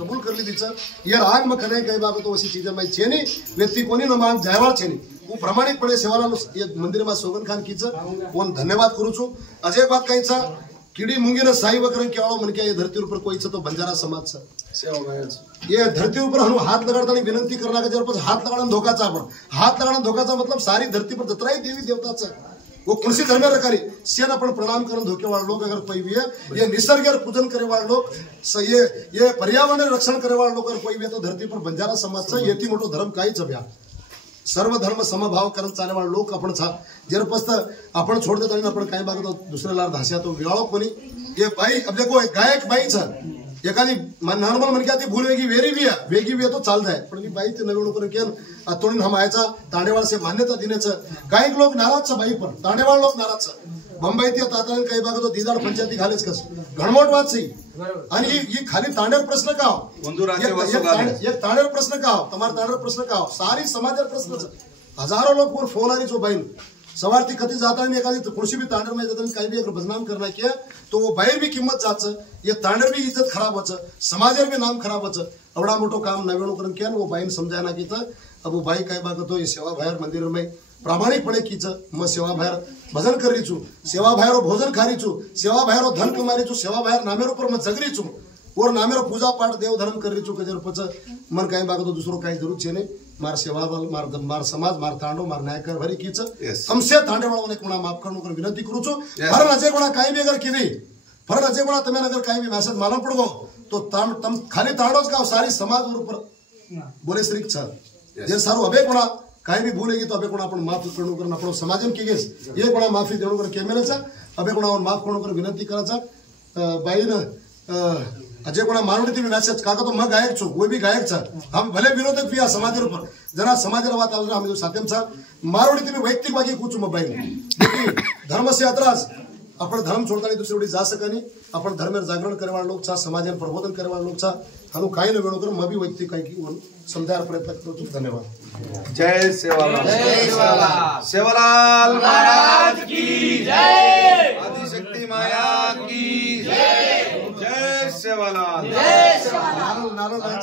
कबूल कर ली दीचा ये राग में कने कई बात तो वैसी चीजें मैं छेनी व्यक्ति कोनी न मान जायवाळ छेनी वो प्रामाणिकपणे सेवालाल एक मंदिर में सोगन खान कीच कोण धन्यवाद करू छु अजय बात कहीचा कीड़ी मुंगी ने साई वकरन केवाळो मन के ये धरती ऊपर कोई तो बंजारा समाज सेवा ये धरती ऊपर हम हाथ लगाता विनंती करना जर पर हाथ लगाना धोखाचा आपण हाथ लगाना धोखाचा मतलब सारी धरती पर जतराई देवी देवताचा वो कुणसी धर्म रकारी सेना पण प्रणाम करून धोके वाले लोग अगर कोई भी है ये निसर्ग पूजन करे वाले लोग ये पर्यावरण रक्षण करे वाले लोग अगर कोई भी है तो धरती पर बंजारा समाज से येती मोटो धर्म काहीच अभ्या सर्व धर्म समभाव करून चाले वाले लोक आपण छा जर पस्त आपण छोड़ देतो आणि आपण काय बागतो दुसऱ्या लार धास्या तो वेळो कोणी ये बाई अब देखो एक गायक बाई छा एखादी नॉर्मल मन के आती भूल वेगी भी है तो चाल जाए पण बाई ते नवीन करून केन तोडून हम आयचा तांडेवाळ से मान्यता देण्याचं काही लोक नाराज छ बाई पण तांडेवाळ लोक नाराज छ मुंबईत या ताताळन काही भाग तो दिदाड पंचायती घालेच कस घणमोट वाद सी आणि ही खाली तांडेर प्रश्न का एक तांडेर प्रश्न का तुम्हारा तांडेर प्रश्न का सारी समाजर प्रश्न हजारों लोग पर फोन आ रही जो बाई सवारती कति जाता है एखादी कुर्सी भी तांडर में जाता कहीं भी अगर बदनाम करना किया तो वो बाहर भी किम्मत जाच ये तांडर भी इज्जत खराब होच समाजर भी नाम खराब होच अवड़ा मोटो काम नवीन करून किया वो बाईन समजायना की अब वो बाई काय बागतो ये सेवा बाहेर मंदिर में प्रामाणिकपणे कीच मैं सेवा बाहेर भजन करी छु सेवा बाहेर भोजन खारी छु सेवा बाहेर धन कमारी छु सेवा बाहेर नामेर ऊपर मैं जगरी छु और नामेर पूजा पाठ देव धर्म करी छु कजर पच मन काय बागतो दूसरो काय जरूर छे ने मार सेवा मार समाज मार तांडो मार न्यायकर भरी कीच हमसे तांडे वालों कोणा माफ करनो कर विनंती करू छु फर अजय कोणा काही भी अगर किदी फर अजय कोणा तमे अगर काही भी मैसेज मालूम पड़गो तो तम खाली तांडोच का सारी समाज ऊपर बोले श्री छ जे सारो अबे कोणा काही भी बोलेगी तो अबे कोणा आपण माफ करनो कर आपण समाज में कीगेस ये कोणा माफी देणो कर केमेलेचा अबे कोणा माफ करनो कर विनंती कराचा बाईन अजय कोणा मारवडी थी मैसेज काका तो मैं गायक छु कोई भी गायक छ हम भले विरोधक भी समाज ऊपर जरा समाज बात आव हम जो साथम छ मारवडी थी वैयक्तिक बाकी कुछ मोबाइल धर्म से अतराज अपन धर्म छोड़ता दुसरी उडी जा सकनी अपन धर्म जागरण करे वाला लोग छ समाज में प्रबोधन करे वाला लोग छ हनु काही न वेणो कर मैं भी वैयक्तिक काही की समझार प्रयत्न करतो धन्यवाद जय सेवालाल सेवालाल महाराज की जय आदिशक्ति माया की जय जय सेवालाल नारो नारो नारो